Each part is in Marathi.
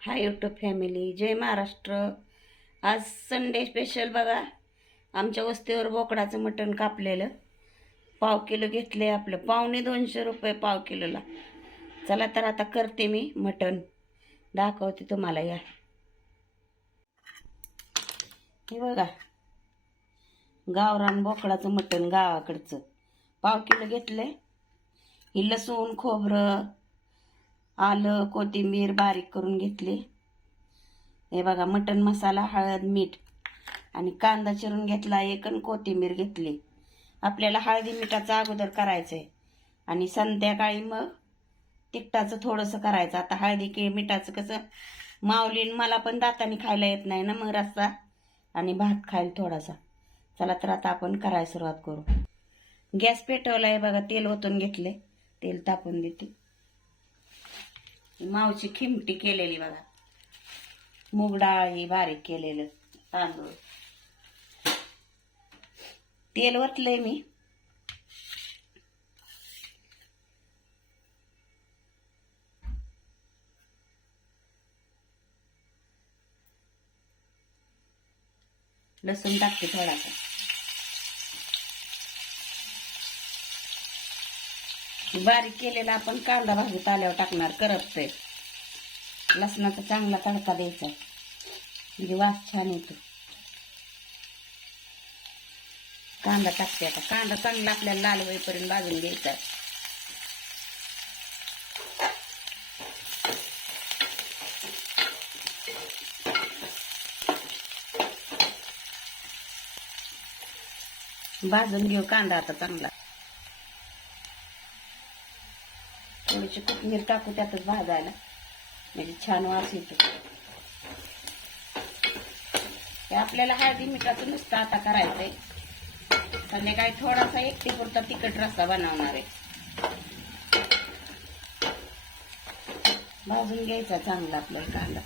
हाय यूट्यूब फॅमिली जय महाराष्ट्र. आज संडे स्पेशल बघा. आमच्या वस्तीवर बोकडाचं मटण कापलेलं. पाव किलो घेतले आपलं. पावणे दोनशे रुपये पाव किलोला. चला तर आता करते मी मटण. दाखवते तुम्हाला या. हे बघा. गावरान बोकडाचं मटण गावाकडचं. पाव किलो घेतले. ही लसूण खोबरं आलं कोथिंबीर बारीक करून घेतली. हे बघा मटण मसाला हळद मीठ आणि कांदा चिरून घेतला एक आणि कोथिंबीर घेतली. आपल्याला हळदी मिठाचं अगोदर करायचं आहे आणि संध्याकाळी मग तिखटाचं थोडंसं करायचं. आता हळदी के मिठाचं कसं माऊलीन मला पण दाताने खायला येत नाही ना मग रस्सा आणि भात खायला थोडासा. चला तर आता आपण करायला सुरुवात करू. गॅस पेटवला आहे बघा तेल ओतून घेतले तेल तापून देते. मावची खिमटी केलेली बघा. मूग डाळ ही बारीक केलेलं तांदूळ. तेल वतलंय मी. लसूण टाकते थोडासा. बारीक केलेला आपण कांदा भाजूत आल्यावर टाकणार करपतंय. लसणाचा चांगला तडका द्यायचा. म्हणजे वास छान येतो. कांदा टाकते आता. कांदा चांगला आपल्याला लाल होईपर्यंत भाजून घ्यायचा. भाजून घेऊ कांदा आता चांगला. थोडीशी कोथिंबीर टाकू त्यातच भाजायला. म्हणजे छान वास येतो. ते आपल्याला हळदी मिठाचं नुसतं आता करायचंय. संध्याकाळी थोडासा एकटी पुरता तिखट रस्सा बनवणार आहे. भाजून घ्यायचा चांगला आपल्याला कांदा.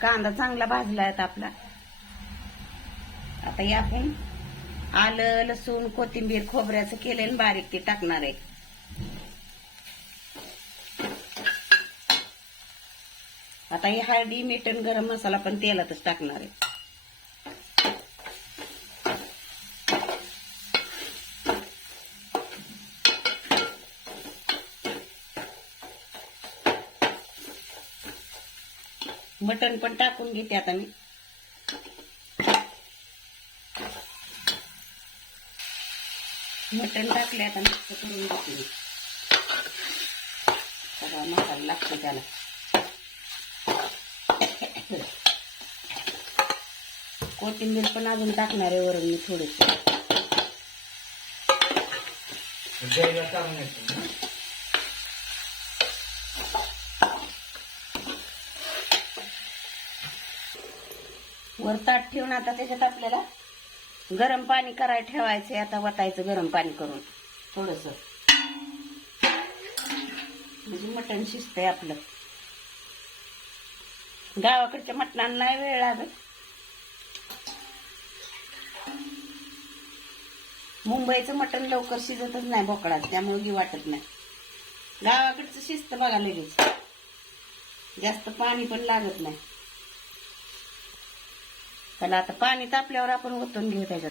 कांदा चांगला भाजला आहे आपला. आता या आपण आलं लसूण कोथिंबीर खोबऱ्याचं केलेलं बारीक ते टाकणार आहे. आता ही हळदी मीठ आणि गरम मसाला पण तेलातच टाकणार आहे. मटण पण टाकून घेते आता मी. मटण टाकले आता मिक्स करून घेते मी. सगळा मसाला लागतो त्याला. कोथिंबीर पण अजून टाकणार आहे वरून मी थोडीशी. वर ताट ठेवून आता त्याच्यात आपल्याला गरम पाणी करायला ठेवायचंय आता वतायचं गरम पाणी करून. थोडस. म्हणजे मटण शिजतंय आपलं. गावाकडच्या मटणाला नाही वेळ लागत. मुंबईचं मटण लवकर शिजतच नाही भोकळात त्यामुळे गी वाटत नाही. गावाकडचं शिस्त बघा लगेच. जास्त पाणी पण लागत नाही. त्याला आता पाणी तापल्यावर आपण ओतून घेऊ त्याच्यात.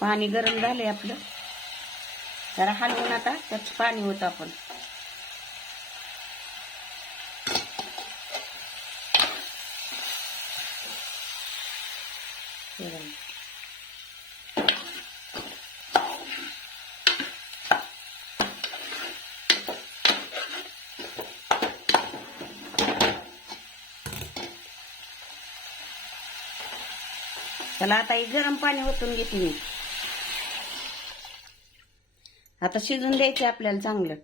पाणी गरम झालंय आपलं. जरा हलवून आता त्याचं पाणी होतं आपण. त्याला चला आता एक गरम पाणी ओतून घेते मी. आता शिजून द्यायचे आपल्याला चांगलं.